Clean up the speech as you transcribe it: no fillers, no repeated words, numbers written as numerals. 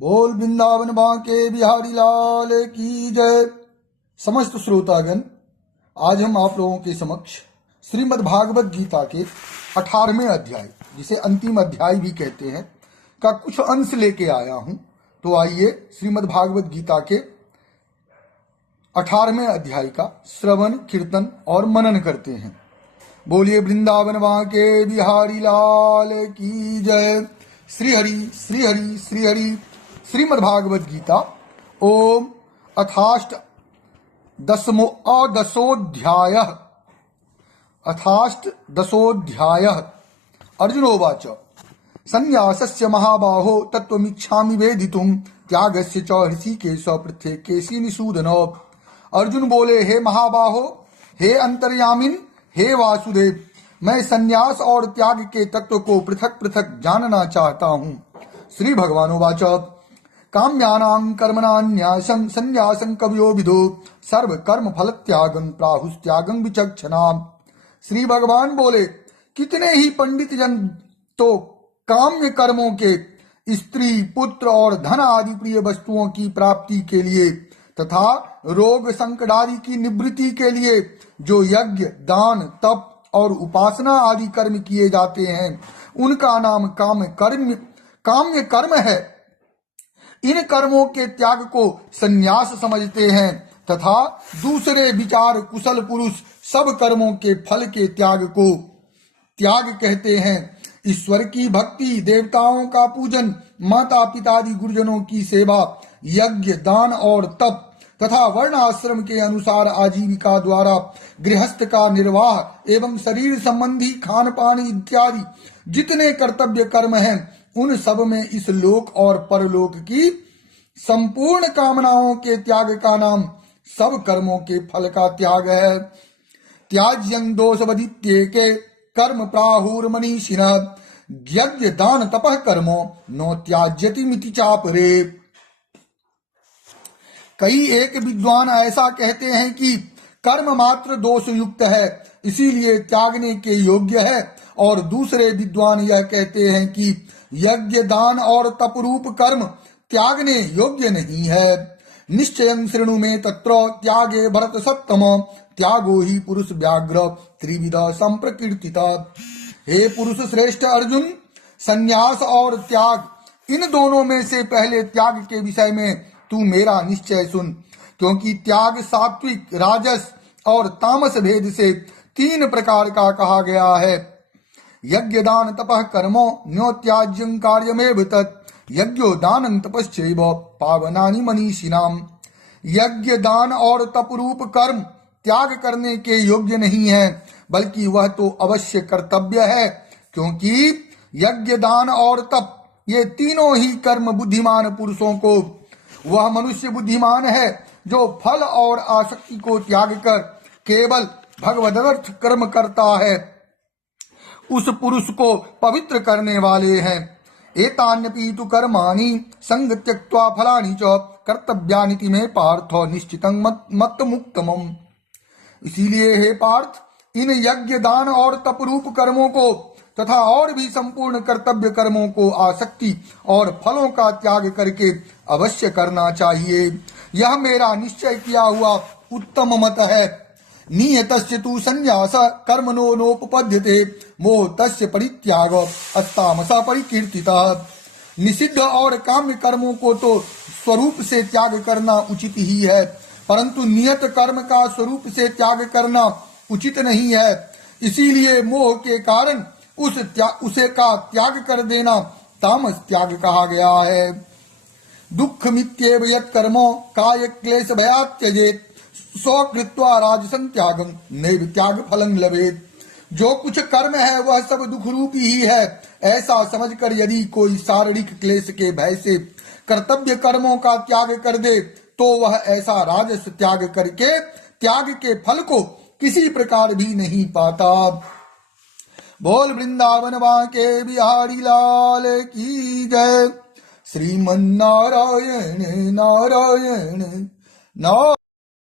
बोल वृंदावन बांके बिहारी लाल की जय। समस्त श्रोतागण, आज हम आप लोगों के समक्ष श्रीमद् भागवत गीता के 18वें अध्याय, जिसे अंतिम अध्याय भी कहते हैं, का कुछ अंश लेके आया हूं। तो आइए श्रीमद् भागवत गीता के 18वें अध्याय का श्रवण, कीर्तन और मनन करते हैं। बोलिए वृंदावन बांके बिहारी लाल की जय। श्री हरि श्री हरि श्री हरि। श्रीमद् भागवत गीता ओम अथाष्ट दशोऽध्यायः। अर्जुनोवाच संन्यासस्य महाबाहो तत्त्वमिच्छामि वेदितुं त्यागस्य च ऋषिकेश पृथ्वीकेशी निषूदन। अर्जुन बोले, हे महाबाहो, हे अंतर्यामिन, हे वासुदेव, मैं संन्यास और त्याग के तत्व को पृथक पृथक जानना चाहता हूँ। श्री भगवानुवाच काम्यानां कर्मणान्यासं संन्यासं कवयो विदो सर्व कर्म फल त्यागं प्राहुस्त्यागं विचक्षणा। श्री भगवान बोले, कितने ही पंडित जन तो काम्य कर्मों के, स्त्री, पुत्र और धन आदि प्रिय वस्तुओं की प्राप्ति के लिए तथा रोग संकट आदि की निवृत्ति के लिए जो यज्ञ, दान, तप और उपासना आदि कर्म किए जाते हैं, उनका नाम काम्य कर्म है। इन कर्मों के त्याग को संन्यास समझते हैं तथा दूसरे विचार कुशल पुरुष सब कर्मों के फल के त्याग को त्याग कहते हैं। ईश्वर की भक्ति, देवताओं का पूजन, माता पिता आदि गुरुजनों की सेवा, यज्ञ, दान और तप तथा वर्ण आश्रम के अनुसार आजीविका द्वारा गृहस्थ का निर्वाह एवं शरीर संबंधी खान पान इत्यादि जितने कर्तव्य कर्म हैं, उन सब में इस लोक और परलोक की संपूर्ण कामनाओं के त्याग का नाम सब कर्मों के फल का त्याग है। त्याज्यं दोषवदित्येके कर्म प्राहुर्मनीषिणः यज्ञ दान तपः कर्मो नो त्याज्यति मिति चापरे। कई एक विद्वान ऐसा कहते हैं कि कर्म मात्र दोष युक्त है, इसीलिए त्यागने के योग्य है, और दूसरे विद्वान यह कहते हैं कि यज्ञ, दान और तपरूप कर्म त्यागने योग्य नहीं है। निश्चयं शृणु मे तत्र त्यागे भरत सत्तम त्यागो ही पुरुष व्याघ्र त्रिविध संप्रकीर्तिता। हे पुरुष श्रेष्ठ अर्जुन, संन्यास और त्याग, इन दोनों में से पहले त्याग के विषय में तू मेरा निश्चय सुन, क्योंकि त्याग सात्विक, राजस और तामस भेद से 3 प्रकार का कहा गया है। यज्ञ दान तपः कर्मो न्यो त्याज्यं कार्यमेव तत् यज्ञो दानं तपश्चैव पावनानि मनीषिणाम्। यज्ञ, दान और तपरूप कर्म त्याग करने के योग्य नहीं है, बल्कि वह तो अवश्य कर्तव्य है, क्योंकि यज्ञ, दान और तप, ये तीनों ही कर्म बुद्धिमान पुरुषों को, वह मनुष्य बुद्धिमान है जो फल और आसक्ति को त्याग कर केवल भगवदर्थ कर्म करता है, उस पुरुष को पवित्र करने वाले हैं। एतान्यपि तु कर्माणि संग त्यक्त्वा फलानि च कर्तव्यानिति मे पार्थ निश्चितं मत्तमुक्तमम्। इसीलिए हे पार्थ, इन यज्ञ, दान और तपरूप कर्मों को तथा और भी संपूर्ण कर्तव्य कर्मों को आसक्ति और फलों का त्याग करके अवश्य करना चाहिए। यह मेरा निश्चय किया हुआ उत्तम मत है। नियतस्य तु संन्यास कर्मणो नोपपद्यते मोह तस्य परित्याग अस्तामसा परिकीर्तितः। निषिद्ध और काम्य कर्मों को तो स्वरूप से त्याग करना उचित ही है, परंतु नियत कर्म का स्वरूप से त्याग करना उचित नहीं है। इसीलिए मोह के कारण उसे का त्याग कर देना तामस त्याग कहा गया है। दुख मित्येव यत् कर्मो काय क्लेश भयात् त्यजेत् स्वकृत्वा राजसं त्यागं नैव त्याग फलं लभेत्। जो कुछ कर्म है वह सब दुख रूपी ही है, ऐसा समझकर यदि कोई शारीरिक क्लेश के भय से कर्तव्य कर्मों का त्याग कर दे, तो वह ऐसा राजस त्याग करके त्याग के फल को किसी प्रकार भी नहीं पाता। बोल वृंदावन बांके बिहारी लाल की जय। श्रीमन्नारायण नारायण नारायण।